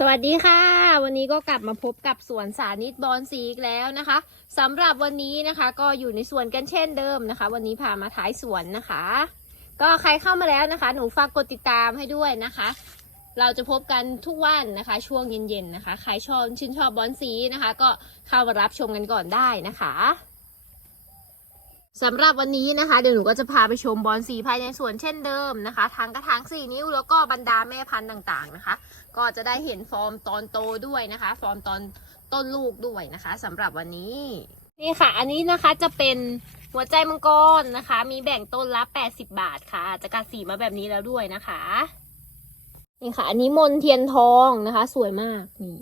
สวัสดีค่ะ วันนี้ก็กลับมาพบกับสวนสานิตบอนสีอีกแล้วนะคะสำหรับวันนี้นะคะก็อยู่ในสวนกันเช่นเดิมนะคะ วันนี้พามาท้ายสวนนะคะ ก็ใครเข้ามาแล้วนะคะ หนูฝากกดติดตามให้ด้วยนะคะ เราจะพบกันทุกวันนะคะ ช่วงเย็นๆนะคะ ใครชอบชื่นชอบบอนสีนะคะ ก็เข้ามารับชมกันก่อนได้นะคะ สำหรับวันนี้นะคะ เดี๋ยวหนูก็จะพาไปชมบอนสีภายในสวนเช่นเดิมนะคะทางกระถางสี่นิ้วแล้วก็บรรดาแม่พันธุ์ต่างๆนะคะ ก็จะได้เห็นฟอร์มตอนโตด้วยนะคะ ฟอร์มตอนต้นลูกด้วยนะคะสำหรับวันนี้นี่ค่ะ อันนี้นะคะจะเป็นหัวใจมังกรนะคะ มีแบ่งต้นละ 80 บาทค่ะ จะกัดสีมาแบบนี้แล้วด้วยนะคะ นี่ค่ะ อันนี้มนเทียนทองนะคะ สวยมากนี่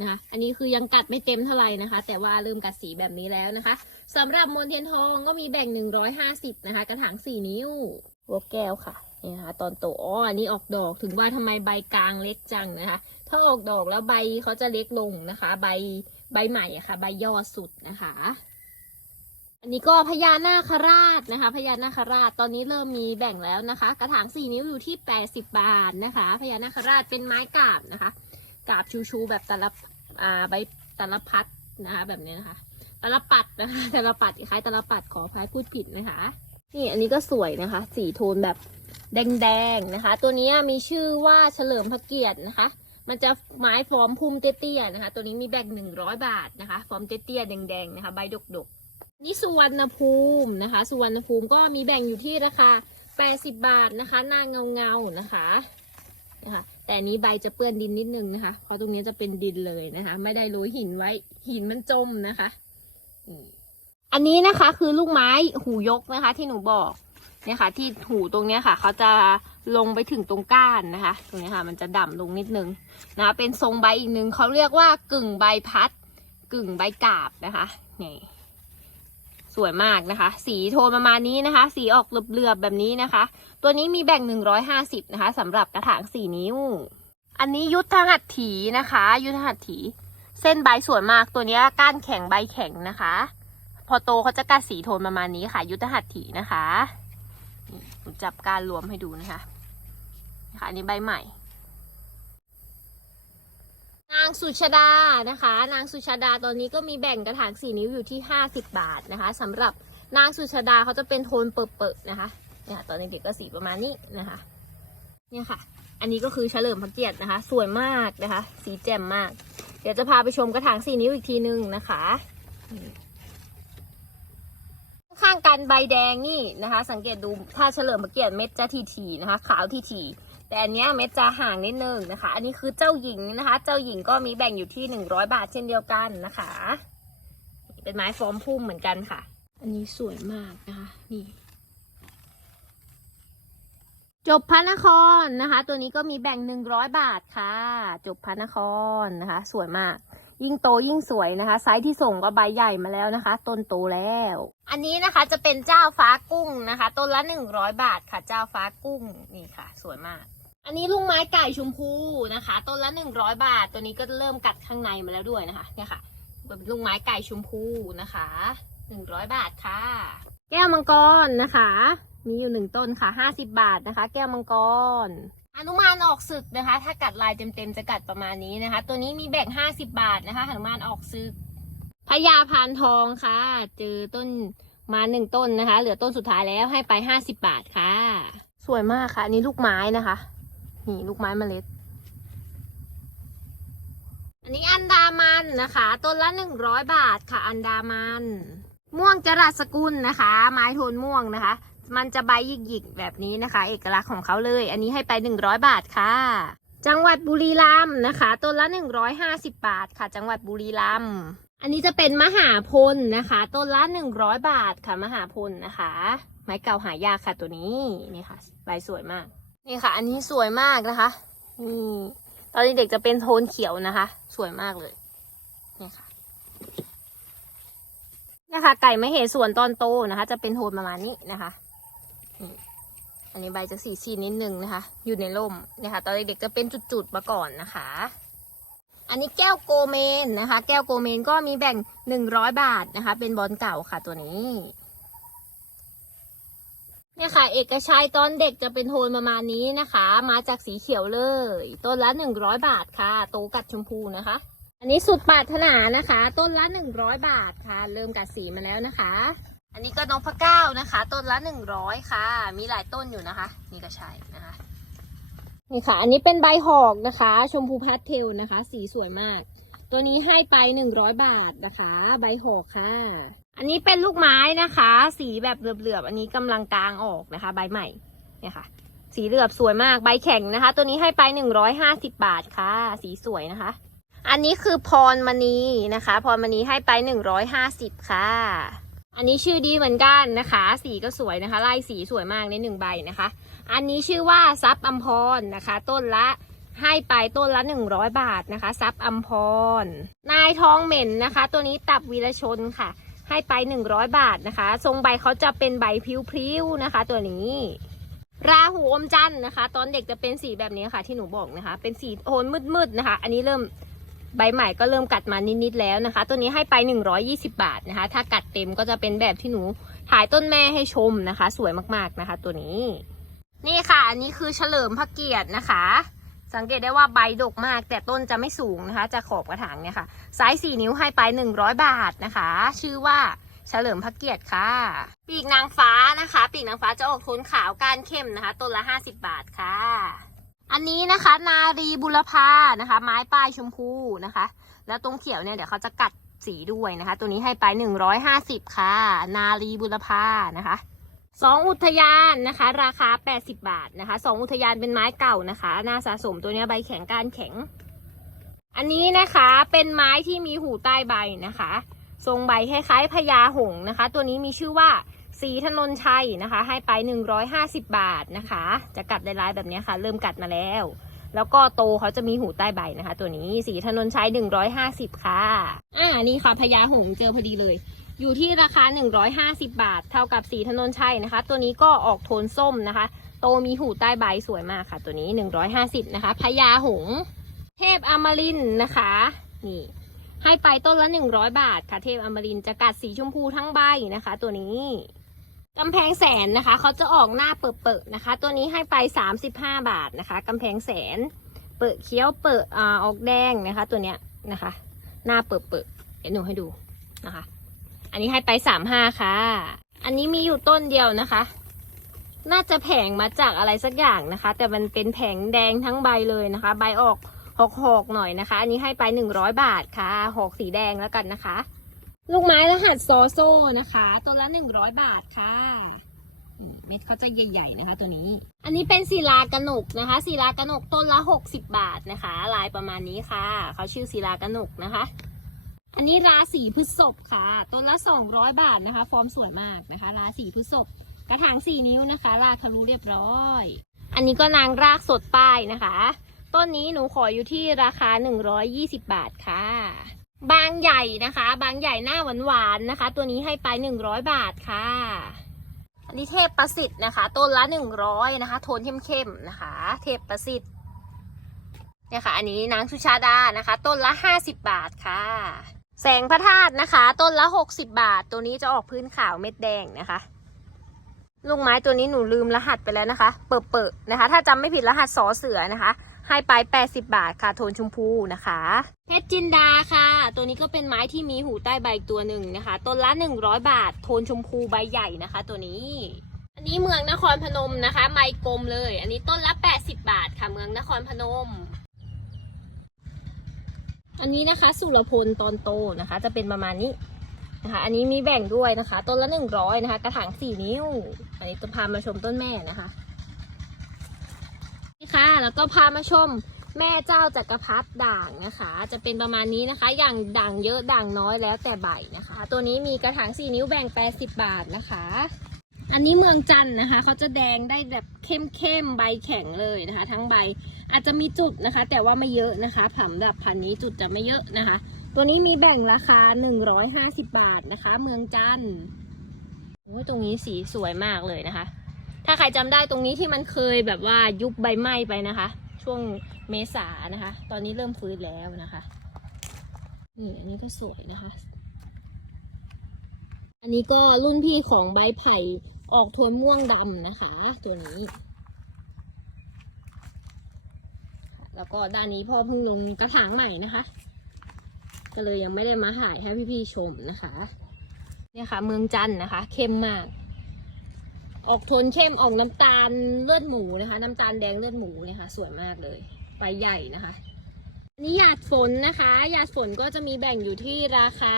นะคะอันนี้คือยังกัดไม่เต็มเท่าไหร่นะคะ แต่ว่าเริ่มกัดสีแบบนี้แล้วนะคะสำหรับมนเทียนทองก็มีแบ่ง 150 นะคะ กระถาง 4 นิ้วหัวแก้วค่ะนี่นะคะตอนโตอ๋ออันนี้ออกดอกถึงว่าทำไมใบกลางเล็กจังนะคะ ถ้าออกดอกแล้วใบเขาจะเล็กลงนะคะ ใบใบใหม่อะค่ะ ใบยอดสุดนะคะ อันนี้ก็พญานาคราชนะคะ พญานาคราชตอนนี้เริ่มมีแบ่งแล้วนะคะ กระถางสี่นิ้วอยู่ที่แปดสิบบาทนะคะ พญานาคราชเป็นไม้กาบนะคะ กาบชูๆแบบตลับอ่าใบตลับพัดนะคะแบบนี้นะคะตลับปัดนะคะตลับปัดคล้ายๆตลับปัดขออภัยพูดผิดนะคะ นี่อันนี้ก็สวยนะคะ สีโทนแบบแดงๆนะคะ ตัวนี้มีชื่อว่าเฉลิมพระเกียรตินะคะ มันจะไม้ฟอร์มพุ่มเตี้ยๆนะคะ ตัวนี้มีแบ่งหนึ่งร้อยบาทนะคะ ฟอร์มเตี้ยๆแดงๆนะคะ ใบดกๆ นี่สุวรรณภูมินะคะ สุวรรณภูมิก็มีแบ่งอยู่ที่ราคา80บาทนะคะ หน้าเงาๆนะคะ นะคะ แต่นี้ใบจะเปื้อนดินนิดนึงนะคะ เพราะตรงนี้จะเป็นดินเลยนะคะ ไม่ได้โรยหินไว้หินมันจมนะคะอันนี้นะคะคือลูกไม้หูยกนะคะ ที่หนูบอกเนี่ยค่ะ ที่หูตรงเนี้ยค่ะ เขาจะลงไปถึงตรงก้านนะคะ ตรงนี้ค่ะ มันจะด่ำลงนิดนึงนะคะเป็นทรงใบอีกหนึ่งเขาเรียกว่ากึ่งใบพัด กึ่งใบกาบนะคะนี่สวยมากนะคะ สีโทนประมาณนี้นะคะ สีออกเหลือบๆแบบนี้นะคะ ตัวนี้มีแบ่ง 150 นะคะสำหรับกระถาง 4 นิ้ว อันนี้ยุทธหัตถีนะคะ ยุทธหัตถี เส้นใบสวยมากตัวนี้ก้านแข็งใบแข็งนะคะ พอโตเขาจะกัดสีโทนประมาณนี้ค่ะ ยุทธหัตถีนะคะจับการรวมให้ดูนะคะนะคะอันนี้ใบใหม่ นางสุชาดานะคะ นางสุชาดาตอนนี้ก็มีแบ่งกระถางสี่นิ้วอยู่ที่ห้าสิบบาทนะคะสำหรับนางสุชาดาเขาจะเป็นโทนเปิดๆนะคะ เนี่ยตอนเด็กๆก็สีประมาณนี้นะคะ เนี่ยค่ะ อันนี้ก็คือเฉลิมพระเกียรตินะคะ สวยมากนะคะ สีแจ่มมาก เดี๋ยวจะพาไปชมกระถางสีนิ้วอีกทีนึงนะคะข้างกันใบแดงนี่นะคะ สังเกตดูถ้าเฉลิมพระเกียรติเม็ดจะทีๆนะคะ ขาวทีๆแต่อันเนี้ยเม็ดจะห่างนิดนึงนะคะ อันนี้คือเจ้าหญิงนะคะ เจ้าหญิงก็มีแบ่งอยู่ที่หนึ่งร้อยบาทเช่นเดียวกันนะคะ เป็นไม้ฟอร์มพุ่มเหมือนกันค่ะ อันนี้สวยมากนะคะ นี่ จบพระนครนะคะ ตัวนี้ก็มีแบ่งหนึ่งร้อยบาทค่ะ จบพระนครนะคะ สวยมาก ยิ่งโตยิ่งสวยนะคะ ไซส์ที่ส่งก็ใบใหญ่มาแล้วนะคะ ต้นโตแล้ว อันนี้นะคะจะเป็นเจ้าฟ้ากุ้งนะคะ ต้นละหนึ่งร้อยบาทค่ะ เจ้าฟ้ากุ้งนี่ค่ะ สวยมาก อันนี้ลุงไม้ไก่ชมพูนะคะ ต้นละหนึ่งร้อยบาท ตัวนี้ก็เริ่มกัดข้างในมาแล้วด้วยนะคะ เนี่ยค่ะเป็นลุงไม้ไก่ชมพูนะคะหนึ่งร้อยบาทค่ะ แก้วมังกรนะคะ มีอยู่หนึ่งต้นค่ะห้าสิบบาทนะคะ แก้วมังกรอนุมานออกศึกนะคะ ถ้ากัดลายเต็มๆจะกัดประมาณนี้นะคะ ตัวนี้มีแบ่งห้าสิบบาทนะคะหนุมานออกศึกพญาพานทองค่ะ เจอต้นมาหนึ่งต้นนะคะ เหลือต้นสุดท้ายแล้วให้ไปห้าสิบบาทค่ะ สวยมากค่ะอันนี้ลูกไม้นะคะ นี่ลูกไม้เมล็ด อันนี้อันดามันนะคะ ต้นละหนึ่งร้อยบาทค่ะ อันดามัน ม่วงจรัสกุลนะคะ ไม้โทนม่วงนะคะ มันจะใบหยิกๆแบบนี้นะคะ เอกลักษณ์ของเขาเลย อันนี้ให้ไปหนึ่งร้อยบาทค่ะ จังหวัดบุรีรัมย์นะคะ ต้นละหนึ่งร้อยห้าสิบบาทค่ะ จังหวัดบุรีรัมย์อันนี้จะเป็นมหาพลนะคะ ต้นละหนึ่งร้อยบาทค่ะ มหาพลนะคะ ไม้เก่าหายากค่ะตัวนี้นี่ค่ะใบสวยมาก นี่ค่ะ อันนี้สวยมากนะคะนี่ตอนเด็กๆจะเป็นโทนเขียวนะคะ สวยมากเลยนี่ค่ะนะคะไก่ไม่เหส่วนตอนโตนะคะ จะเป็นโทนประมาณนี้นะคะ อันนี้ใบจะสีชีนิดนึงนะคะ อยู่ในร่มนะคะ ตอนเด็กๆจะเป็นจุดๆมาก่อนนะคะ อันนี้แก้วโกเมนนะคะ แก้วโกเมนก็มีแบ่งหนึ่งร้อยบาทนะคะ เป็นบอลเก่าค่ะตัวนี้เนี่ยค่ะ เอกชัยตอนเด็กจะเป็นโทนประมาณนี้นะคะ มาจากสีเขียวเลย ต้นละหนึ่งร้อยบาทค่ะ โตกัดชมพูนะคะ อันนี้สุดปรารถนานะคะ ต้นละหนึ่งร้อยบาทค่ะ เริ่มกัดสีมาแล้วนะคะ อันนี้ก็นกพะเก้านะคะ ต้นละหนึ่งร้อยค่ะ มีหลายต้นอยู่นะคะ นี่ก็ใช่นะคะ นี่ค่ะ อันนี้เป็นใบหอกนะคะ ชมพูพาสเทลนะคะ สีสวยมาก ตัวนี้ให้ไปหนึ่งร้อยบาทนะคะ ใบหอกค่ะ อันนี้เป็นลูกไม้นะคะ สีแบบเหลือบๆ อันนี้กำลังกลางออกนะคะ ใบใหม่ เนี่ยค่ะ สีเหลือบสวยมาก ใบแข็งนะคะ ตัวนี้ให้ไปหนึ่งร้อยห้าสิบบาทค่ะ สีสวยนะคะ อันนี้คือพรมณีนะคะ พรมณีให้ไปหนึ่งร้อยห้าสิบค่ะ อันนี้ชื่อดีเหมือนกันนะคะ สีก็สวยนะคะ ลายสีสวยมากในหนึ่งใบนะคะ อันนี้ชื่อว่าซับอัมพรนะคะ ต้นละให้ไปต้นละหนึ่งร้อยบาทนะคะซับอัมพร นายทองเหม็นนะคะ ตัวนี้ตับวีรชนค่ะ ให้ไปหนึ่งร้อยบาทนะคะ ทรงใบเขาจะเป็นใบพริ้วๆนะคะ ตัวนี้ ราหูอมจันทร์นะคะ ตอนเด็กจะเป็นสีแบบนี้ค่ะ ที่หนูบอกนะคะ เป็นสีโทนมืดๆนะคะ อันนี้เริ่ม ใบใหม่ก็เริ่มกัดมานิดๆแล้วนะคะ ตัวนี้ให้ไป 120 บาทนะคะ ถ้ากัดเต็มก็จะเป็นแบบที่หนูถ่ายต้นแม่ให้ชมนะคะ สวยมากๆนะคะ ตัวนี้ นี่ค่ะ อันนี้คือเฉลิมพระเกียรตินะคะ สังเกตได้ว่าใบดกมาก แต่ต้นจะไม่สูงนะคะ จะขอบกระถางเนี่ยค่ะไซส์4นิ้วให้ไป 100 บาทนะคะ ชื่อว่าเฉลิมพระเกียรติค่ะ ปีกนางฟ้านะคะ ปีกนางฟ้าจะออกโทนขาวก้านเข้มนะคะ ต้นละ 50 บาทค่ะ อันนี้นะคะ นารีบุรพานะคะ ไม้ป้ายชมพูนะคะ แล้วตรงเขียวเนี่ยเดี๋ยวเขาจะกัดสีด้วยนะคะ ตัวนี้ให้ไป150ค่ะ นารีบุรพานะคะสองอุทยานนะคะ ราคา80บาทนะคะสองอุทยานเป็นไม้เก่านะคะน่าสะสมตัวนี้ใบแข็งกานแข็ง อันนี้นะคะเป็นไม้ที่มีหูใต้ใบนะคะ ทรงใบคล้ายๆพญาหงนะคะ ตัวนี้มีชื่อว่า สีถนนชัยนะคะ ให้ไป 150 บาทนะคะ จะกัดได้ร้ายแบบนี้ค่ะ เริ่มกัดมาแล้ว แล้วก็โตเขาจะมีหูใต้ใบนะคะ ตัวนี้สีถนนชัย150 ค่ะ อ่านี่ค่ะพญาหงส์เจอพอดีเลย อยู่ที่ราคา 150 บาท เท่ากับสีถนนชัยนะคะ ตัวนี้ก็ออกโทนส้มนะคะ โตมีหูใต้ใบสวยมากค่ะ ตัวนี้ 150 นะคะพญาหงส์เทพอมรินนะคะ นี่ให้ไปต้นละ 100 บาทค่ะ เทพอมรินจะกัดสีชมพูทั้งใบนะคะ ตัวนี้ กำแพงแสนนะคะเขาจะออกหน้าเปิดๆนะคะ ตัวนี้ให้ไป 35 บาทนะคะกำแพงแสน เปิดเคี้ยวเปิดอ่าออกแดงนะคะ ตัวเนี้ยนะคะ หน้าเปิดเปิดๆเดี๋ยวหนูให้ดูนะคะ อันนี้ให้ไปสามห้าค่ะ อันนี้มีอยู่ต้นเดียวนะคะ น่าจะแผงมาจากอะไรสักอย่างนะคะ แต่มันเป็นแผงแดงทั้งใบเลยนะคะ ใบออกหกหกหน่อยนะคะ อันนี้ให้ไปหนึ่งร้อยบาทค่ะหอกสีแดงแล้วกันนะคะ ลูกไม้รหัสซอโซ่นะคะ ตัวละหนึ่งร้อยบาทค่ะอืมเม็ดเขาจะใหญ่ ๆ นะคะ ตัวนี้ อันนี้เป็นศิลากระหนกนะคะศิลากระหนกต้นละหกสิบบาทนะคะ ลายประมาณนี้ค่ะ เขาชื่อศิลากระหนกนะคะ อันนี้ราศีพฤษภค่ะ ต้นละ 200 บาทนะคะ ฟอร์มสวยมากนะคะ ราศีพฤษภกระถาง 4 นิ้วนะคะรากทะลุเรียบร้อย อันนี้ก็นางรากสดป้ายนะคะ ต้นนี้หนูขออยู่ที่ราคา 120 บาทค่ะ บางใหญ่นะคะ บางใหญ่หน้าหวานๆนะคะ ตัวนี้ให้ไป 100 บาทค่ะ อันนี้เทพประสิทธิ์นะคะ ต้นละ 100นะคะ โทนเข้มๆนะคะ เทพประสิทธิ์เนี่ยค่ะ อันนี้นางสุชาดานะคะ ต้นละ 50 บาทค่ะ แสงพระธาตุนะคะ ต้นละ 60 บาท ตัวนี้จะออกพื้นขาวเม็ดแดงนะคะลูกไม้ตัวนี้หนูลืมรหัสไปแล้วนะคะ เปิดเปิดนะคะ ถ้าจำไม่ผิดรหัสสอเสือนะคะ ให้ไป 80 บาทค่ะโทนชมพูนะคะเพชรจินดาค่ะ ตัวนี้ก็เป็นไม้ที่มีหูใต้ใบตัวหนึ่งนะคะต้นละ 100 บาท โทนชมพูใบใหญ่นะคะ ตัวนี้ อันนี้เมืองนครพนมนะคะใบกลมเลย อันนี้ต้นละ 80 บาทค่ะเมืองนครพนม อันนี้นะคะ สุรพลตอนโตนะคะ จะเป็นประมาณนี้นะคะอันนี้มีแบ่งด้วยนะคะ ต้นละหนึ่งร้อยนะคะ กระถางสี่นิ้ว อันนี้จะพามาชมต้นแม่นะคะ ค่ะ แล้วก็พามาชมแม่เจ้าจักรพรรดิด่างนะคะ จะเป็นประมาณนี้นะคะ อย่างด่างเยอะด่างน้อยแล้วแต่ใบนะคะ ตัวนี้มีกระถางสี่นิ้วแบ่งแปดสิบาทนะคะ อันนี้เมืองจันทร์นะคะ เขาจะแดงได้แบบเข้มๆใบแข็งเลยนะคะ ทั้งใบอาจจะมีจุดนะคะ แต่ว่าไม่เยอะนะคะสำหรับพันนี้จุดจะไม่เยอะนะคะ ตัวนี้มีแบ่งราคา 150 บาทนะคะ เมืองจันทร์โอ้ยตรงนี้สีสวยมากเลยนะคะ ถ้าใครจำได้ตรงนี้ที่มันเคยแบบว่ายุบใบไม้ไปนะคะ ช่วงเมษานะคะ ตอนนี้เริ่มฟื้นแล้วนะคะนี่อันนี้ก็สวยนะคะ อันนี้ก็รุ่นพี่ของใบไผ่ออกโทนม่วงดำนะคะ ตัวนี้ แล้วก็ด้านนี้พ่อเพิ่งลงกระถางใหม่นะคะ ก็เลยยังไม่ได้มาถ่ายให้พี่ๆชมนะคะ เนี่ยค่ะ เมืองจันทน์นะคะ เข้มมาก ออกโทนเข้มออกน้ำตาลเลือดหมูนะคะ น้ำตาลแดงเลือดหมูนี่ยค่ะสวยมากเลยใบใหญ่นะคะนี่หยาดฝนนะคะหยาดฝนก็จะมีแบ่งอยู่ที่ราคา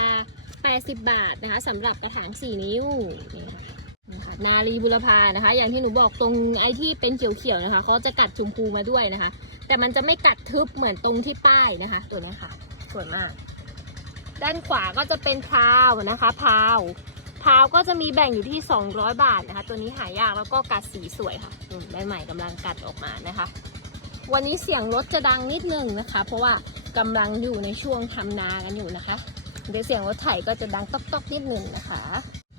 80 บาทนะคะสำหรับกระถาง 4 นิ้วนี่ค่ะนะคะนารีบุรพานะคะ อย่างที่หนูบอกตรงไอ้ที่เป็นเขียวๆนะคะเขาจะกัดชมพูมาด้วยนะคะ แต่มันจะไม่กัดทึบเหมือนตรงที่ป้ายนะคะ ตัวนี้ค่ะสวยมาก ด้านขวาก็จะเป็นพราวนะคะพราว พราวก็จะมีแบ่งอยู่ที่ 200 บาทนะคะ ตัวนี้หายากแล้วก็กัดสีสวยค่ะอืมใบใหม่กำลังกัดออกมานะคะ วันนี้เสียงรถจะดังนิดนึงนะคะ เพราะว่ากำลังอยู่ในช่วงทำนากันอยู่นะคะ เดี๋ยวเสียงรถไถก็จะดังต๊อกๆนิดนึงนะคะ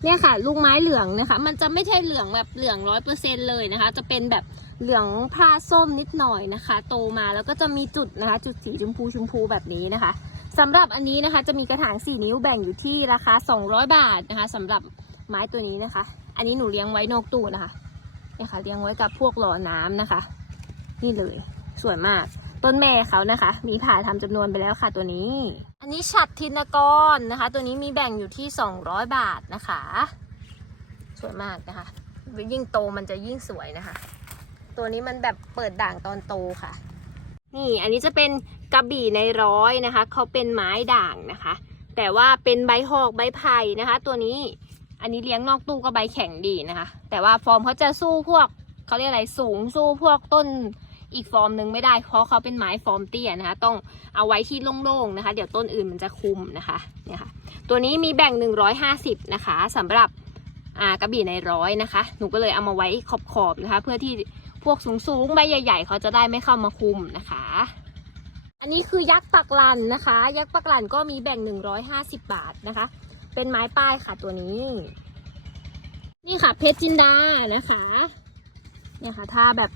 เนี่ยค่ะลูกไม้เหลืองนะคะ มันจะไม่ใช่เหลืองแบบเหลืองร้อยเปอร์เซ็นเลยนะคะ จะเป็นแบบเหลืองผ้าส้มนิดหน่อยนะคะ โตมาแล้วก็จะมีจุดนะคะ จุดสีชมพูชมพูแบบนี้นะคะ สำหรับอันนี้นะคะจะมีกระถาง 4 นิ้วแบ่งอยู่ที่ราคา 200 บาทนะคะสำหรับไม้ตัวนี้นะคะ อันนี้หนูเลี้ยงไว้นอกตู้นะคะเนี่ยค่ะเลี้ยงไว้กับพวกหล่อน้ำนะคะ นี่เลยสวยมาก ต้นแม่เขานะคะ มีผ่าทำจำนวนไปแล้วค่ะตัวนี้ อันนี้ฉัดทินกรนะคะ ตัวนี้มีแบ่งอยู่ที่ 200 บาทนะคะ สวยมากนะคะ ยิ่งโตมันจะยิ่งสวยนะคะ ตัวนี้มันแบบเปิดด่างตอนโตค่ะ นี่อันนี้จะเป็นกระบี่ในร้อยนะคะเขาเป็นไม้ด่างนะคะ แต่ว่าเป็นใบหอกใบไผ่นะคะ ตัวนี้อันนี้เลี้ยงนอกตู้ก็ใบแข็งดีนะคะ แต่ว่าฟอร์มเขาจะสู้พวกเขาเรียกอะไรสูงสู้พวกต้นอีกฟอร์มหนึ่งไม่ได้เพราะเขาเป็นไม้ฟอร์มเตี้ยนะคะ ต้องเอาไว้ที่โล่งๆนะคะ เดี๋ยวต้นอื่นมันจะคุมนะคะเนี่ยค่ะตัวนี้มีแบ่ง 150 นะคะสำหรับกระบี่ในร้อยนะคะ หนูก็เลยเอามาไว้ขอบๆนะคะ เพื่อที่ พวกสูงๆใบใหญ่ ๆ เขาจะได้ไม่เข้ามาคุมนะคะ อันนี้คือยักษ์ปักลันนะคะ ยักษ์ปักลันก็มีแบ่ง 150 บาทนะคะ เป็นไม้ป้ายค่ะตัวนี้ นี่ค่ะเพชรจินดานะคะเนี่ยค่ะถ้าแบบ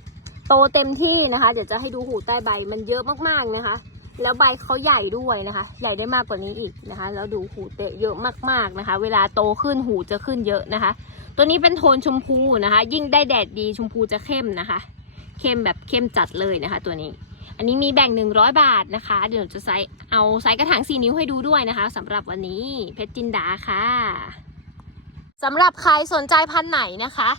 โตเต็มที่นะคะ เดี๋ยวจะให้ดูหูใต้ใบมันเยอะมากๆนะคะ แล้วใบเขาใหญ่ด้วยนะคะ ใหญ่ได้มากกว่านี้อีกนะคะ แล้วดูหูเตะเยอะมากๆนะคะ เวลาโตขึ้นหูจะขึ้นเยอะนะคะ ตัวนี้เป็นโทนชมพูนะคะ ยิ่งได้แดดดีชมพูจะเข้มนะคะ เข้มแบบเข้มจัดเลยนะคะ ตัวนี้ อันนี้มีแบ่ง 100 บาทนะคะ เดี๋ยวจะใส่เอาไซส์กระถาง4นิ้วให้ดูด้วยนะคะสำหรับวันนี้เพชรจินดาค่ะสำหรับใครสนใจพันธุ์ไหนนะคะ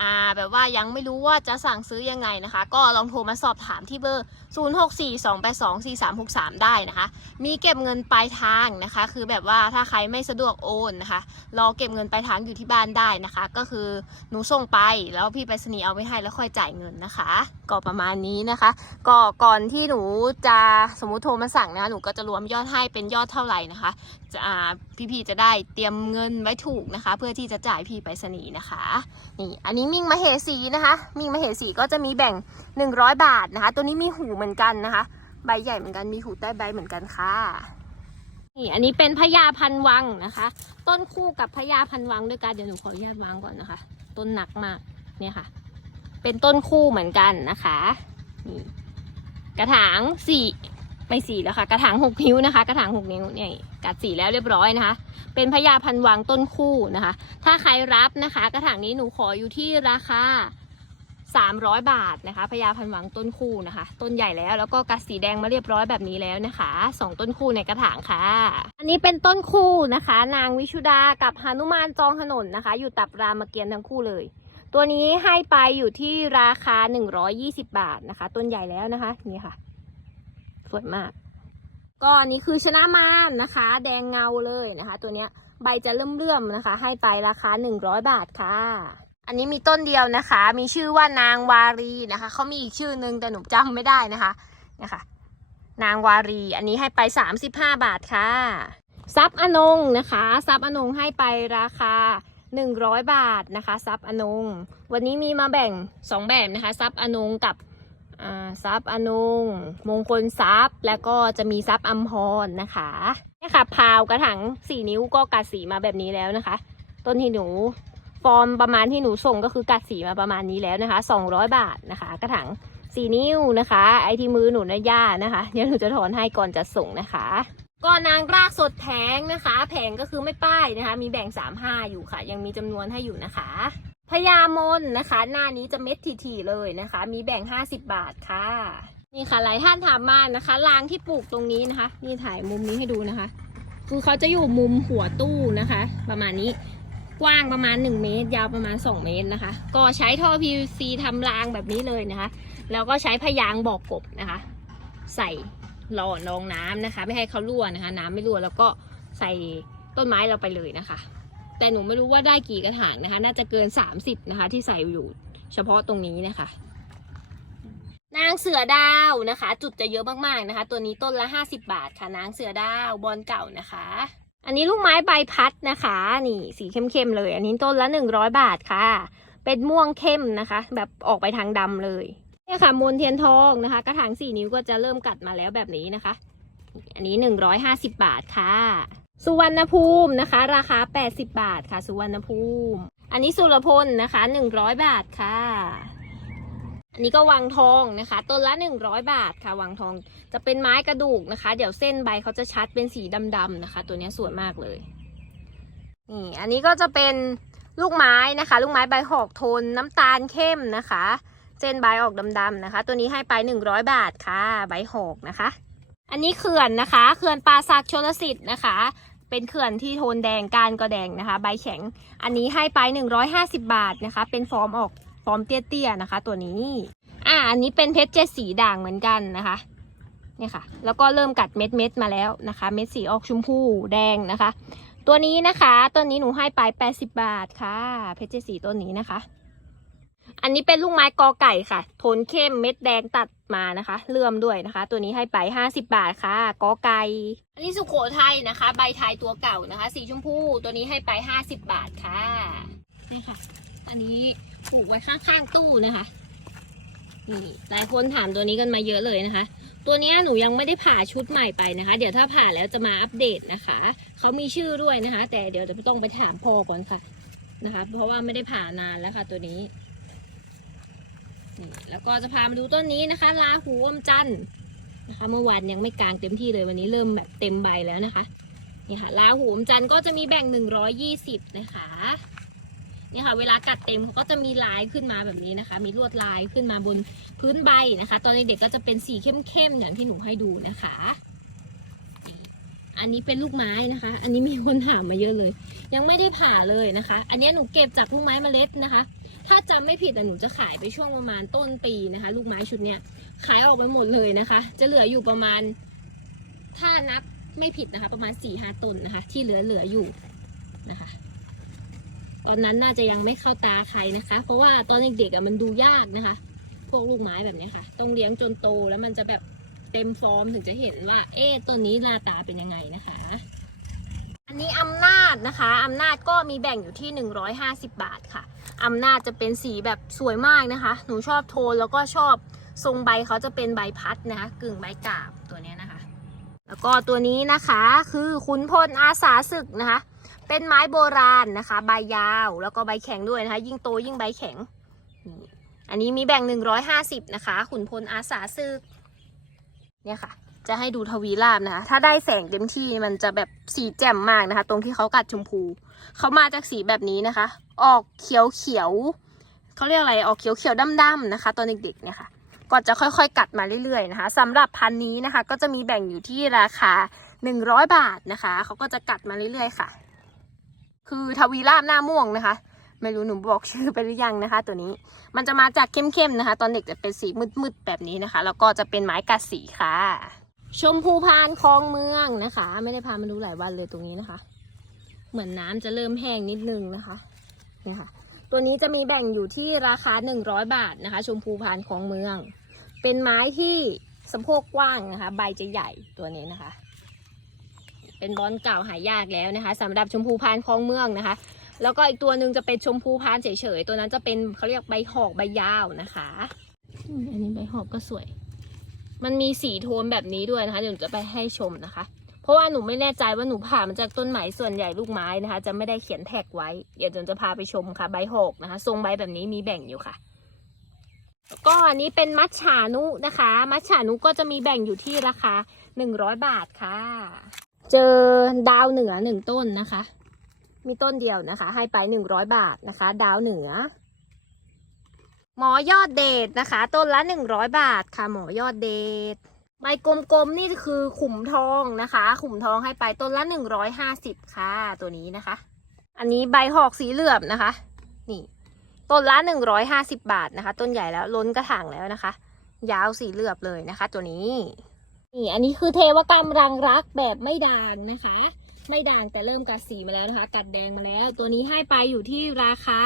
อ่าแบบว่ายังไม่รู้ว่าจะสั่งซื้อยังไงนะคะ ก็ลองโทรมาสอบถามที่เบอร์ 0642824363 ได้นะคะ มีเก็บเงินปลายทางนะคะ คือแบบว่าถ้าใครไม่สะดวกโอนนะคะ รอเก็บเงินปลายทางอยู่ที่บ้านได้นะคะ ก็คือหนูส่งไปแล้วพี่ไปรษณีเอาไว้ให้แล้วค่อยจ่ายเงินนะคะ ก็ประมาณนี้นะคะ ก็ก่อนที่หนูจะสมมุติโทรมาสั่งนะะหนูก็จะรวมยอดให้เป็นยอดเท่าไหร่นะคะ จะอ่พี่ๆจะได้เตรียมเงินไว้ถูกนะคะ เพื่อที่จะจ่ายพี่ไปรษณีย์นะคะนี่อันนี้มิ่งมเหสีนะคะ มิ่งมเหสีก็จะมีแบ่ง 100 บาทนะคะ ตัวนี้มีหูเหมือนกันนะคะ ใบใหญ่เหมือนกันมีหูใต้ใบเหมือนกันค่ะนี่อันนี้เป็นพญาพันวังนะคะ ต้นคู่กับพญาพันวังด้วยกันเดี๋ยวหนูขออนุญาตวางก่อนนะคะ ต้นหนักมากเนี่ยค่ะ เป็นต้นคู่เหมือนกันนะคะนี่กระถางสี่ ไม่สีแล้วค่ะ กระถางหกนิ้วนะคะ กระถางหกนิ้วเนี่ยกัดสีแล้วเรียบร้อยนะคะ เป็นพญาพันวังต้นคู่นะคะ ถ้าใครรับนะคะ กระถางนี้หนูขออยู่ที่ราคา300 บาทนะคะพญาพันวังต้นคู่นะคะ ต้นใหญ่แล้วแล้วก็กัดสีแดงมาเรียบร้อยแบบนี้แล้วนะคะสองต้นคู่ในกระถางค่ะ อันนี้เป็นต้นคู่นะคะ นางวิชุดากับหนุมานจองถนนนะคะ อยู่ตับรามเกียรติ์ทั้งคู่เลย ตัวนี้ให้ไปอยู่ที่ราคา 120 บาทนะคะ ต้นใหญ่แล้วนะคะ นี่ค่ะ วยมาก ก็อันนี้คือชนะมารนะคะ แดงเงาเลยนะคะ ตัวเนี้ยใบจะเลื่อมๆนะคะ ให้ไปราคา 100 บาทค่ะ อันนี้มีต้นเดียวนะคะ มีชื่อว่านางวารีนะคะเขามีอีกชื่อนึงแต่หนูจำไม่ได้นะคะนี่ยค่ะนางวารี อันนี้ให้ไป 35 บาทค่ะซับอนงนะคะซับอนงให้ไปราคา 100 บาทนะคะซับอนง วันนี้มีมาแบ่ง 2 แบบนะคะซับอนงกับ อ่าซับอนุงมงคลซับแล้วก็จะมีซับอัมพรนะคะนี่ค่ะพาวกระถาง4นิ้วก็กัดสีมาแบบนี้แล้วนะคะ ต้นที่หนูฟอร์มประมาณที่หนูส่งก็คือกัดสีมาประมาณนี้แล้วนะคะ 200 บาทนะคะ กระถาง4นิ้วนะคะ ไอที่มือหนูนะย่านะคะ เดี๋ยวหนูจะถอนให้ก่อนจะส่งนะคะ ก็นางรากสดแผงนะคะ แผงก็คือไม่ป้ายนะคะ มีแบ่ง35อยู่ค่ะ ยังมีจำนวนให้อยู่นะคะ พญามนนะคะ หน้านี้จะเม็ดทีๆเลยนะคะ มีแบ่ง 50 บาทค่ะ นี่ค่ะหลายท่านถามมานะคะรางที่ปลูกตรงนี้นะคะ นี่ถ่ายมุมนี้ให้ดูนะคะ คือเขาจะอยู่มุมหัวตู้นะคะ ประมาณนี้กว้างประมาณ 1 เมตร ยาวประมาณ 2 เมตรนะคะ ก็ใช้ท่อ PVC ทำรางแบบนี้เลยนะคะ แล้วก็ใช้พยางบอกกบนะคะ ใส่หล่อรองน้ำนะคะ ไม่ให้เขารั่วนะคะ น้ำไม่รั่วแล้วก็ใส่ต้นไม้เราไปเลยนะคะ แต่หนูไม่รู้ว่าได้กี่กระถางนะคะ น่าจะเกิน 30 นะคะ ที่ใส่อยู่เฉพาะตรงนี้นะคะ นางเสือดาวนะคะ จุดจะเยอะมากๆนะคะ ตัวนี้ต้นละ 50 บาทค่ะ นางเสือดาวบอลเก่านะคะ อันนี้ลูกไม้ใบพัดนะคะ นี่สีเข้มๆเลย อันนี้ต้นละ 100 บาทค่ะ เป็นม่วงเข้มนะคะ แบบออกไปทางดำเลยเนี่ยค่ะมนเทียนทองนะคะ กระถางสี่นิ้วก็จะเริ่มกัดมาแล้วแบบนี้นะคะ อันนี้150บาทค่ะ สุวรรณภูมินะคะ ราคา 80 บาทค่ะ สุวรรณภูมิ อันนี้สุรพลนะคะ 100 บาทค่ะ อันนี้ก็วังทองนะคะต้นละ 100 บาทค่ะวังทองจะเป็นไม้กระดูกนะคะ เดี๋ยวเส้นใบเขาจะชัดเป็นสีดำๆนะคะ ตัวนี้สวยมากเลยนี่อันนี้ก็จะเป็นลูกไม้นะคะ ลูกไม้ใบหอกโทนน้ำตาลเข้มนะคะ เส้นใบออกดำๆนะคะ ตัวนี้ให้ไป 100 บาทค่ะ ใบหอกนะคะ อันนี้เขื่อนนะคะเขื่อนป่าสักชลสิทธิ์นะคะ เป็นเขื่อนที่โทนแดงการก็แดงนะคะ ใบแข็ง อันนี้ให้ไป 150 บาทนะคะ เป็นฟอร์มออกฟอร์มเตี้ยๆนะคะ ตัวนี้ อ่า อันนี้เป็นเพชรเจ็ดสีด่างเหมือนกันนะคะเนี่ยค่ะ แล้วก็เริ่มกัดเม็ดเม็ดๆมาแล้วนะคะ เม็ดสีออกชมพูแดงนะคะ ตัวนี้นะคะตัวนี้หนูให้ไป 80 บาทค่ะ เพชรเจ็ดสีต้นนี้นะคะ อันนี้เป็นลูกไม้กอไก่ค่ะ โทนเข้มเม็ดแดงตัด มานะคะเลื่อมด้วยนะคะ ตัวนี้ให้ไป 50 บาทค่ะกอไก่อันนี้สุโขทัยนะคะ ใบไทยตัวเก่านะคะ สีชมพูตัวนี้ให้ไป 50 บาทค่ะนี่ค่ะ อันนี้ปลูกไว้ข้างๆตู้นะคะนี่หลายคนถามตัวนี้กันมาเยอะเลยนะคะ ตัวนี้หนูยังไม่ได้ผ่าชุดใหม่ไปนะคะ เดี๋ยวถ้าผ่าแล้วจะมาอัปเดตนะคะเขามีชื่อด้วยนะคะ แต่เดี๋ยวจะต้องไปถามพ่อก่อนค่ะนะคะ เพราะว่าไม่ได้ผ่านานแล้วค่ะ ตัวนี้ นี่แล้วก็จะพามาดูต้นนี้นะคะลาหูอมจันทร์นะคะเมื่อวานยังไม่กลางเต็มที่เลยวันนี้เริ่มแบบเต็มใบแล้วนะคะนี่ค่ะลาหูอมจันทร์ก็จะมีแบ่ง 120 นะคะนี่ค่ะเวลากัดเต็มเขาก็จะมีลายขึ้นมาแบบนี้นะคะ มีลวดลายขึ้นมาบนพื้นใบนะคะ ตอนเด็กๆก็จะเป็นสีเข้มๆอย่างที่หนูให้ดูนะคะ อันนี้เป็นลูกไม้นะคะ อันนี้มีคนถามมาเยอะเลย ยังไม่ได้ผ่าเลยนะคะ อันนี้หนูเก็บจากลูกไม้เมล็ดนะคะ ถ้าจำไม่ผิดแต่หนูจะขายไปช่วงประมาณต้นปีนะคะ ลูกไม้ชุดเนี้ยขายออกไปหมดเลยนะคะ จะเหลืออยู่ประมาณ ถ้านับไม่ผิดนะคะ ประมาณสี่ห้าต้นนะคะ ที่เหลือเหลืออยู่นะคะตอนนั้นน่าจะยังไม่เข้าตาใครนะคะ เพราะว่าตอนเด็กๆอะมันดูยากนะคะ พวกลูกไม้แบบนี้ค่ะ ต้องเลี้ยงจนโตแล้วมันจะแบบเต็มฟอร์มถึงจะเห็นว่า เอ๊ะต้นนี้หน้าตาเป็นยังไงนะคะ อันนี้อำนาจนะคะอำนาจก็มีแบ่งอยู่ที่ 150 บาทค่ะอำนาจจะเป็นสีแบบสวยมากนะคะ หนูชอบโทนแล้วก็ชอบทรงใบเขาจะเป็นใบพัดนะคะกึ่งใบกาบตัวเนี้ยนะคะ แล้วก็ตัวนี้นะคะคือขุนพลอาสาศึกนะคะ เป็นไม้โบราณนะคะ ใบยาวแล้วก็ใบแข็งด้วยนะคะ ยิ่งโตยิ่งใบแข็งนี่อันนี้มีแบ่ง 150 นะคะ ขุนพลอาสาศึกเนี่ยค่ะ จะให้ดูทวีราบนะคะ ถ้าได้แสงเต็มที่มันจะแบบสีแจ่มมากนะคะ ตรงที่เขากัดชมพู เขามาจากสีแบบนี้นะคะ ออกเขียวเขียวเขาเรียกอะไรออกเขียวเขียวดำๆนะคะ ตอนเด็กๆเนี่ยค่ะก็จะค่อยๆ กัดมาเรื่อยๆนะคะสำหรับพันนี้นะคะ ก็จะมีแบ่งอยู่ที่ราคา 100 บาทนะคะเขาก็จะกัดมาเรื่อยๆค่ะ คือทวีราบหน้าม่วงนะคะ ไม่รู้หนูบอกชื่อไปหรือยังนะคะ ตัวนี้มันจะมาจากเข้มๆนะคะ ตอนเด็กจะเป็นสีมืดๆแบบนี้นะคะ แล้วก็จะเป็นไม้กัดสีค่ะ ชมพูพานคลองเมืองนะคะ ไม่ได้พามาดูหลายวันเลยตรงนี้นะคะ เหมือนน้ำจะเริ่มแห้งนิดนึงนะคะเนี่ยค่ะ ตัวนี้จะมีแบ่งอยู่ที่ราคา 100 บาทนะคะ ชมพูพานคลองเมือง เป็นไม้ที่สะโพกกว้างนะคะ ใบจะใหญ่ตัวนี้นะคะ เป็นบอลเก่าหายากแล้วนะคะสำหรับชมพูพานคลองเมืองนะคะ แล้วก็อีกตัวหนึ่งจะเป็นชมพูพานเฉยๆตัวนั้นจะเป็นเขาเรียกใบหอกใบยาวนะคะอันนี้ใบหอกก็สวย มันมีสีโทนแบบนี้ด้วยนะคะ เดี๋ยวหนูจะไปให้ชมนะคะ เพราะว่าหนูไม่แน่ใจว่าหนูผ่ามาจากต้นไหนส่วนใหญ่ลูกไม้นะคะ จะไม่ได้เขียนแท็กไว้ เดี๋ยวหนูจะพาไปชมค่ะ ใบหอกนะคะ ทรงใบแบบนี้มีแบ่งอยู่ค่ะก็อันนี้เป็นมัชฉานุนะคะ มัชฉานุก็จะมีแบ่งอยู่ที่ราคา100บาทค่ะ เจอดาวเหนือหนึ่งต้นนะคะ มีต้นเดียวนะคะ ให้ไปหนึ่งร้อยบาทนะคะ ดาวเหนือ หมอยอดเดชนะคะ ต้นละหนึ่งร้อยบาทค่ะหมอยอดเดชใบกลมๆนี่คือขุมทองนะคะ ขุมทองให้ไปต้นละหนึ่งร้อยห้าสิบค่ะ ตัวนี้นะคะ อันนี้ใบหอกสีเหลือบนะคะ นี่ ต้นละหนึ่งร้อยห้าสิบบาทนะคะ ต้นใหญ่แล้วล้นกระถางแล้วนะคะ ยาวสีเหลือบเลยนะคะ ตัวนี้นี่อันนี้คือเทวกรรมรังรักแบบไม่ด่างนะคะ ไม่ด่างแต่เริ่มกัดสีมาแล้วนะคะ กัดแดงมาแล้ว ตัวนี้ให้ไปอยู่ที่ราคา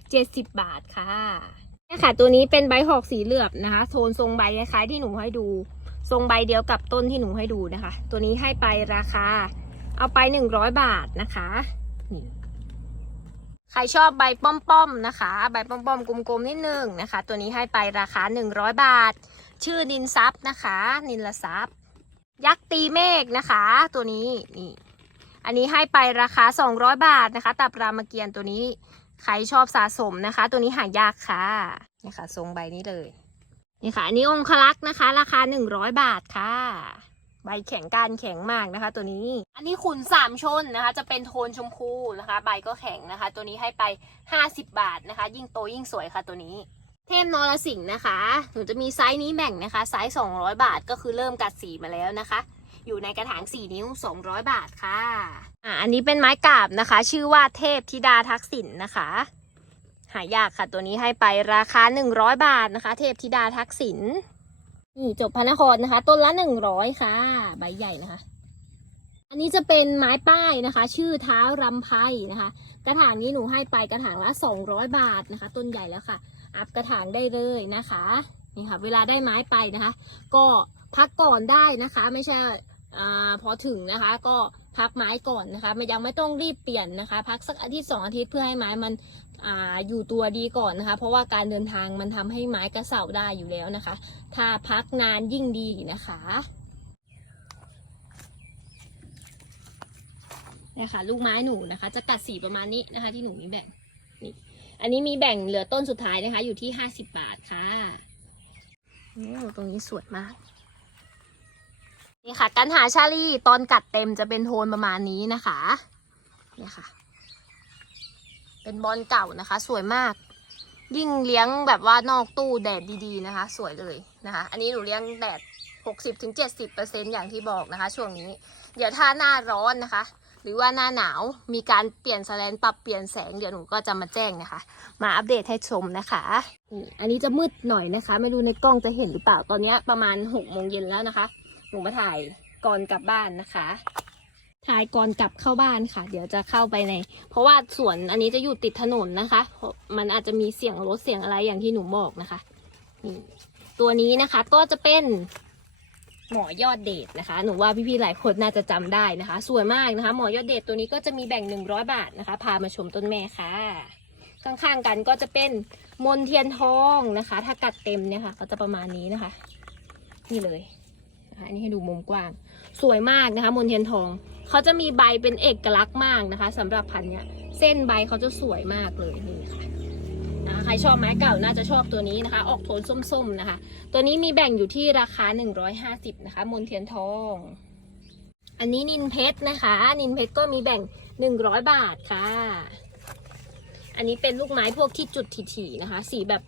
70 บาทค่ะ นี่ค่ะ ตัวนี้เป็นใบหอกสีเหลือบนะคะ โทนทรงใบคล้ายๆที่หนูให้ดู ทรงใบเดียวกับต้นที่หนูให้ดูนะคะ ตัวนี้ให้ไปราคา เอาไป100บาทนะคะนี่ใครชอบใบป้อมๆนะคะ ใบป้อมๆกลมๆนิดนึงนะคะ ตัวนี้ให้ไปราคา100บาท ชื่อนินซับนะคะ นินละซับยักษ์ตีเมฆนะคะ ตัวนี้นี่อันนี้ให้ไปราคา 200 บาทนะคะ ตับรามเกียรติตัวนี้ ใครชอบสะสมนะคะ ตัวนี้หายากค่ะนี่ค่ะ ทรงใบนี้เลยนี่ค่ะอันนี้องคลักษ์นะคะ ราคา 100 บาทค่ะ ใบแข็งการแข็งมากนะคะ ตัวนี้ อันนี้ขุนสามชนนะคะ จะเป็นโทนชมพูนะคะ ใบก็แข็งนะคะ ตัวนี้ให้ไป 50 บาทนะคะ ยิ่งโตยิ่งสวยค่ะตัวนี้เทพนรสิงห์นะคะหนูจะมีไซส์นี้แบ่งนะคะ ไซส์ 200 บาทก็คือเริ่มกัดสีมาแล้วนะคะ อยู่ในกระถาง 4 นิ้ว 200 บาทค่ะอ่าอันนี้เป็นไม้กาบนะคะ ชื่อว่าเทพธิดาทักษิณนะคะ หายากค่ะตัวนี้ให้ไปราคา 100 บาทนะคะ เทพธิดาทักษิณนี่จบพระนครนะคะ ต้นละ 100 ค่ะ ใบใหญ่นะคะ อันนี้จะเป็นไม้ป้ายนะคะ ชื่อเท้ารำไพนะคะ กระถางนี้หนูให้ไปกระถางละ 200 บาทนะคะ ต้นใหญ่แล้วค่ะ อัพกระถางได้เลยนะคะนี่ค่ะเวลาได้ไม้ไปนะคะ ก็พักก่อนได้นะคะ ไม่ใช่ อพอถึงนะคะก็พักไม้ก่อนนะคะไม่ยังไม่ต้องรีบเปลี่ยนนะคะ พักสักอาทิตย์สองอาทิตย์เพื่อให้ไม้มันออยู่ตัวดีก่อนนะคะ เพราะว่าการเดินทางมันทำให้ไม้กระเสาได้อยู่แล้วนะคะ ถ้าพักนานยิ่งดีนะคะเนี่ยค่ะลูกไม้หนูนะคะ จะกัดสีประมาณนี้นะคะ ที่หนูมีแบ่งนี่อันนี้มีแบ่งเหลือต้นสุดท้ายนะคะ อยู่ที่ห้าสิบบาทค่ะโอ้ตรงนี้สวยมาก นี่ค่ะ กันหาชาลีตอนกัดเต็มจะเป็นโทนประมาณนี้นะคะเนี่ยค่ะ เป็นบอลเก่านะคะ สวยมาก ยิ่งเลี้ยงแบบว่านอกตู้แดดดีๆนะคะ สวยเลยนะคะ อันนี้หนูเลี้ยงแดด 60-70%อย่างที่บอกนะคะ ช่วงนี้ เดี๋ยวถ้าหน้าร้อนนะคะหรือว่าหน้าหนาวมีการเปลี่ยนแสลนปรับเปลี่ยนแสงเดี๋ยวหนูก็จะมาแจ้งนะคะ มาอัปเดตให้ชมนะคะอันนี้จะมืดหน่อยนะคะ ไม่รู้ในกล้องจะเห็นหรือเปล่าตอนนี้ประมาณหกโมงเย็นแล้วนะคะ หนูมาถ่ายก่อนกลับบ้านนะคะ ถ่ายก่อนกลับเข้าบ้านค่ะ เดี๋ยวจะเข้าไปใน เพราะว่าสวนอันนี้จะอยู่ติดถนนนะคะ มันอาจจะมีเสียงรถเสียงอะไรอย่างที่หนูบอกนะคะนี่ตัวนี้นะคะก็จะเป็นหมอยอดเดชนะคะ หนูว่าพี่ๆหลายคนน่าจะจำได้นะคะ สวยมากนะคะ หมอยอดเดชตัวนี้ก็จะมีแบ่ง 100 บาทนะคะ พามาชมต้นแม่ค่ะ ข้างๆกันก็จะเป็นมนเทียนทองนะคะ ถ้ากัดเต็มเนี่ยค่ะ ก็จะประมาณนี้นะคะ นี่เลย นะคะอันนี้ให้ดูมุมกว้าง สวยมากนะคะมนเทียนทองเขาจะมีใบเป็นเอกลักษณ์มากนะคะสำหรับพันธุ์เนี้ยเส้นใบเขาจะสวยมากเลยนี่ค่ะนะใครชอบไม้เก่าน่าจะชอบตัวนี้นะคะ ออกโทนส้มๆนะคะ ตัวนี้มีแบ่งอยู่ที่ราคา 150นะคะมนเทียนทอง อันนี้นินเพชรนะคะ นินเพชรก็มีแบ่ง 100 บาทค่ะ อันนี้เป็นลูกไม้พวกที่จุดถี่ๆนะคะ สีแบบ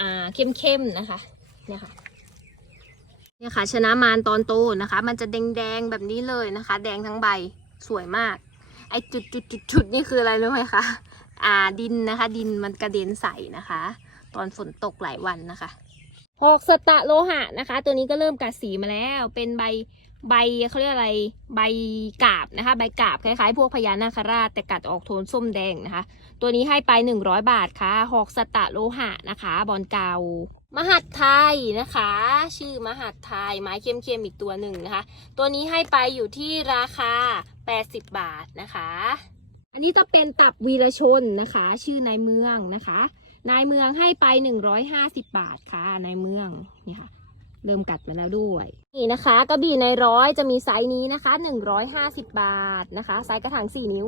อ่าเข้มๆนะคะเนี่ยค่ะ เนี่ยค่ะชนะมารตอนโตนะคะ มันจะแดงๆแบบนี้เลยนะคะ แดงทั้งใบสวยมาก ไอจุดจุดจุดจุดๆนี่คืออะไรรู้ไหมคะอ่าดินนะคะ ดินมันกระเด็นใส่นะคะ ตอนฝนตกหลายวันนะคะหอกสตะโลหะนะคะ ตัวนี้ก็เริ่มกัดสีมาแล้ว เป็นใบใบเขาเรียกอะไรใบกาบนะคะ ใบกาบคล้ายๆ พวกพญานาคราชแต่กัดออกโทนส้มแดงนะคะ ตัวนี้ให้ไป 100 บาทค่ะหอกสตะโลหะนะคะ บอลเกา มหัดไทยนะคะ ชื่อมหัดไทยไม้เข้มๆอีกตัวหนึ่งนะคะ ตัวนี้ให้ไปอยู่ที่ราคา 80 บาทนะคะ อันนี้จะเป็นตับวีรชนนะคะ ชื่อนายเมืองนะคะ นายเมืองให้ไป 150 บาทค่ะนายเมืองนี่ค่ะเริ่มกัดมาแล้วด้วยนี่นะคะกระบี่ในร้อยจะมีไซส์นี้นะคะ 150 บาทนะคะ ไซส์กระถาง4 นิ้ว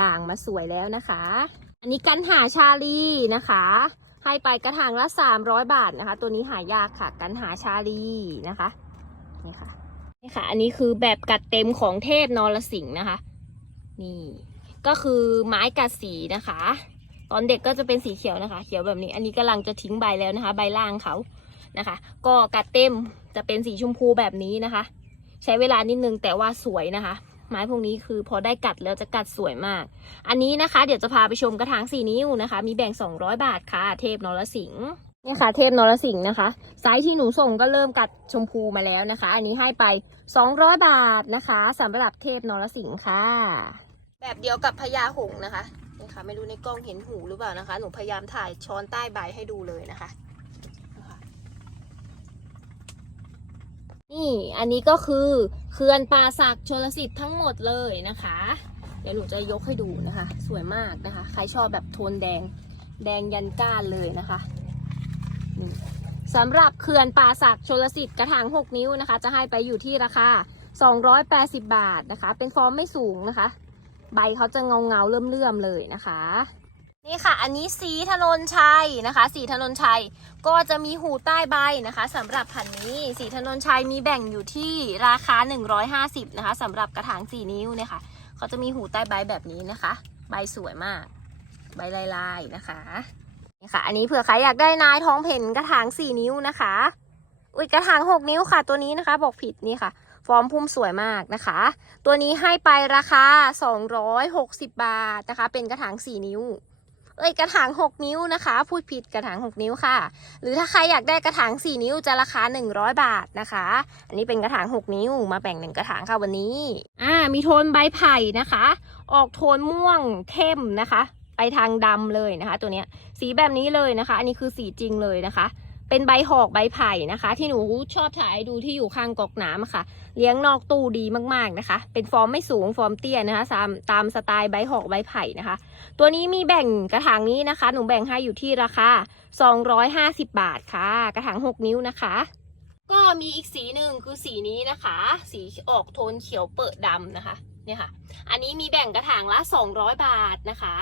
ด่างมาสวยแล้วนะคะ อันนี้กันหาชาลีนะคะ ให้ไปกระถางละ 300 บาทนะคะ ตัวนี้หายากค่ะ กันหาชาลีนะคะนี่ค่ะนี่ค่ะ อันนี้คือแบบกัดเต็มของเทพนรสิงห์นะคะ นี่ ก็คือไม้กัดสีนะคะ ตอนเด็กก็จะเป็นสีเขียวนะคะ เขียวแบบนี้ อันนี้กำลังจะทิ้งใบแล้วนะคะ ใบล่างเขานะคะ ก็กัดเต็มจะเป็นสีชมพูแบบนี้นะคะ ใช้เวลานิดนึงแต่ว่าสวยนะคะ ไม้พวกนี้คือพอได้กัดแล้วจะกัดสวยมาก อันนี้นะคะ เดี๋ยวจะพาไปชมกระถางสี่นิ้วนะคะ มีแบ่ง 200 บาทค่ะ เทพนรสิงห์นี่ค่ะเทพนรสิงห์นะคะ ไซส์ที่หนูส่งก็เริ่มกัดชมพูมาแล้วนะคะ อันนี้ให้ไป 200 บาทนะคะสำหรับเทพนรสิงห์ค่ะ แบบเดียวกับพญาหงส์นะคะนี่ค่ะ ไม่รู้ในกล้องเห็นหูหรือเปล่านะคะ หนูพยายามถ่ายช้อนใต้ใบให้ดูเลยนะคะนะคะ นี่อันนี้ก็คือเขื่อนป่าศักชลสิทธิ์ทั้งหมดเลยนะคะ เดี๋ยวหนูจะยกให้ดูนะคะ สวยมากนะคะ ใครชอบแบบโทนแดงแดงยันก้านเลยนะคะสำหรับเขื่อนป่าศักชลสิทธิ์กระถาง 6 นิ้วนะคะ จะให้ไปอยู่ที่ราคา 280 บาทนะคะ เป็นฟอร์มไม่สูงนะคะ ใบเขาจะเงาเงาเลื่อมเลื่อมๆเลยนะคะ นี่ค่ะ อันนี้สีถนนชัยนะคะ สีถนนชัยก็จะมีหูใต้ใบนะคะสำหรับพันนี้สีถนนชัยมีแบ่งอยู่ที่ราคา 150นะคะสำหรับกระถาง4นิ้วเนี่ยค่ะเขาจะมีหูใต้ใบแบบนี้นะคะ ใบสวยมาก ใบลายๆนะคะนี่ค่ะ อันนี้เผื่อใครอยากได้นายท้องเพ่นกระถาง 4 นิ้วนะคะ อุ้ยกระถาง 6 นิ้วค่ะ ตัวนี้นะคะ บอกผิดนี่ค่ะ ฟอร์มพุ่มสวยมากนะคะ ตัวนี้ให้ไปราคา 260 บาทนะคะ เป็นกระถาง 4 นิ้ว เอ้ยกระถาง 6 นิ้วนะคะ พูดผิดกระถาง 6 นิ้วค่ะ หรือถ้าใครอยากได้กระถาง 4 นิ้วจะราคา 100 บาทนะคะ อันนี้เป็นกระถาง 6 นิ้วมาแบ่งหนึ่งกระถางค่ะวันนี้ อ่า มีโทนใบไผ่นะคะ ออกโทนม่วงเข้มนะคะ ไปทางดำเลยนะคะ ตัวเนี้ยสีแบบนี้เลยนะคะ อันนี้คือสีจริงเลยนะคะ เป็นใบหอกใบไผ่นะคะ ที่หนูชอบถ่ายดูที่อยู่ข้างกอกน้ำค่ะ เลี้ยงนอกตู้ดีมากๆนะคะ เป็นฟอร์มไม่สูงฟอร์มเตี้ยนะคะ ตามตามสไตล์ใบหอกใบไผ่นะคะ ตัวนี้มีแบ่งกระถางนี้นะคะ หนูแบ่งให้อยู่ที่ราคา250 บาทค่ะ กระถาง 6 นิ้วนะคะ ก็มีอีกสีหนึ่งคือสีนี้นะคะ สีออกโทนเขียวเปิดดำนะคะเนี่ยค่ะ อันนี้มีแบ่งกระถางละ 200 บาทนะคะ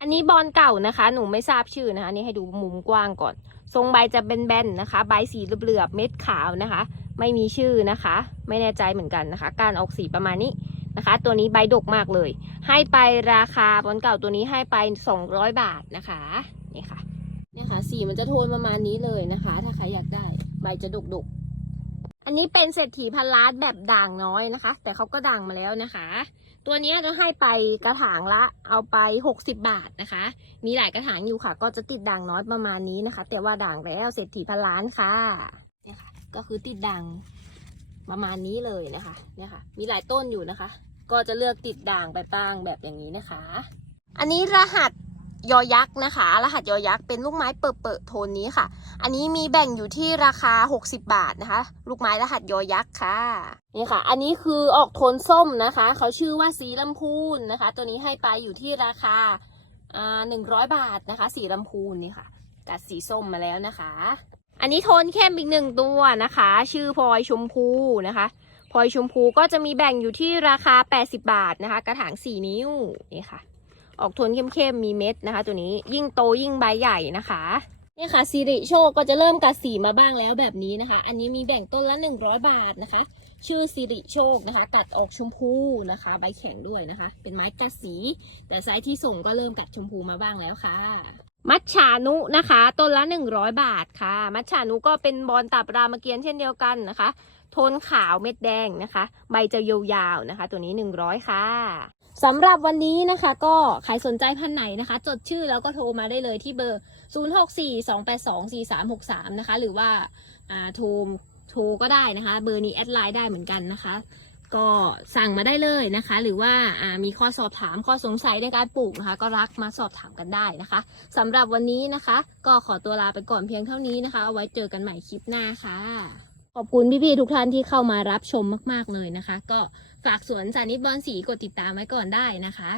อันนี้บอลเก่านะคะ หนูไม่ทราบชื่อนะคะนี่ให้ดูมุมกว้างก่อน ทรงใบจะเป็นแบนๆนะคะ ใบสีเหลือบเม็ดขาวนะคะ ไม่มีชื่อนะคะ ไม่แน่ใจเหมือนกันนะคะ การออกสีประมาณนี้นะคะ ตัวนี้ใบดกมากเลย ให้ไปราคาบอลเก่าตัวนี้ให้ไป 200 บาทนะคะนี่ค่ะเนี่ยค่ะ สีมันจะโทนประมาณนี้เลยนะคะ ถ้าใครอยากได้ ใบจะดกๆอันนี้เป็นเศรษฐีพันล้านแบบด่างน้อยนะคะ แต่เขาก็ด่างมาแล้วนะคะ ตัวนี้ก็ให้ไปกระถางละ เอาไป 60 บาทนะคะ มีหลายกระถางอยู่ค่ะ ก็จะติดด่างน้อยประมาณนี้นะคะ แต่ว่าด่างแล้วเศรษฐีพันล้านค่ะเนี่ยค่ะ ก็คือติดด่างประมาณนี้เลยนะคะเนี่ยค่ะ มีหลายต้นอยู่นะคะ ก็จะเลือกติดด่างไปบ้างแบบอย่างนี้นะคะ อันนี้รหัส ยอยักษ์นะคะ รหัสยอยักษ์เป็นลูกไม้เปิดเปิดๆโทนนี้ค่ะ อันนี้มีแบ่งอยู่ที่ราคา 60 บาทนะคะ ลูกไม้รหัสยอยักษ์ค่ะ นี่ค่ะ อันนี้คือออกโทนส้มนะคะ เขาชื่อว่าสีลำพูนนะคะ ตัวนี้ให้ไปอยู่ที่ราคาอ่าหนึ่งร้อยบาทนะคะ สีลำพูนนี่ค่ะ กัดสีส้มมาแล้วนะคะ อันนี้โทนเข้มอีกหนึ่งตัวนะคะ ชื่อพลอยชมพูนะคะพลอยชมพูก็จะมีแบ่งอยู่ที่ราคา 80 บาทนะคะ กระถาง 4 นิ้วนี่ค่ะ ออกโทนเข้มๆมีเม็ดนะคะ ตัวนี้ยิ่งโตยิ่งใบใหญ่นะคะเนี่ยค่ะสิริโชคก็จะเริ่มกัดสีมาบ้างแล้วแบบนี้นะคะ อันนี้มีแบ่งต้นละ 100 บาทนะคะ ชื่อสิริโชคนะคะกัดออกชมพูนะคะ ใบแข็งด้วยนะคะ เป็นไม้กัดสี แต่ไซส์ที่ส่งก็เริ่มกัดชมพูมาบ้างแล้วค่ะ มัชชานุนะคะ ต้นละ 100 บาทค่ะ มัชชานุก็เป็นบอลตับรามเกียรติ์เช่นเดียวกันนะคะโทนขาวเม็ดแดงนะคะ ใบจะยาวๆนะคะ ตัวนี้ 100 ค่ะ สำหรับวันนี้นะคะ ก็ใครสนใจพันไหนนะคะ จดชื่อแล้วก็โทรมาได้เลยที่เบอร์ 0642824363 นะคะ หรือว่าโทรโทรก็ได้นะคะ เบอร์นี้แอดไลน์ได้เหมือนกันนะคะ ก็สั่งมาได้เลยนะคะ หรือว่าอ่ามีข้อสอบถามข้อสงสัยในการปลูกนะคะ ก็รักมาสอบถามกันได้นะคะสำหรับวันนี้นะคะ ก็ขอตัวลาไปก่อนเพียงเท่านี้นะคะเอาไว้เจอกันใหม่คลิปหน้าค่ะ ขอบคุณพี่ๆทุกท่านที่เข้ามารับชมมาก ๆเลยนะคะ ก็ ฝากสวนสานิตบอลสีกดติดตามไว้ก่อนได้นะคะ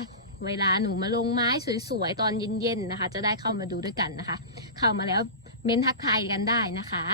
เวลาหนูมาลงไม้สวยๆ ตอนเย็นๆนะคะ จะได้เข้ามาดูด้วยกันนะคะ เข้ามาแล้วเม้นทักทายกันได้นะคะ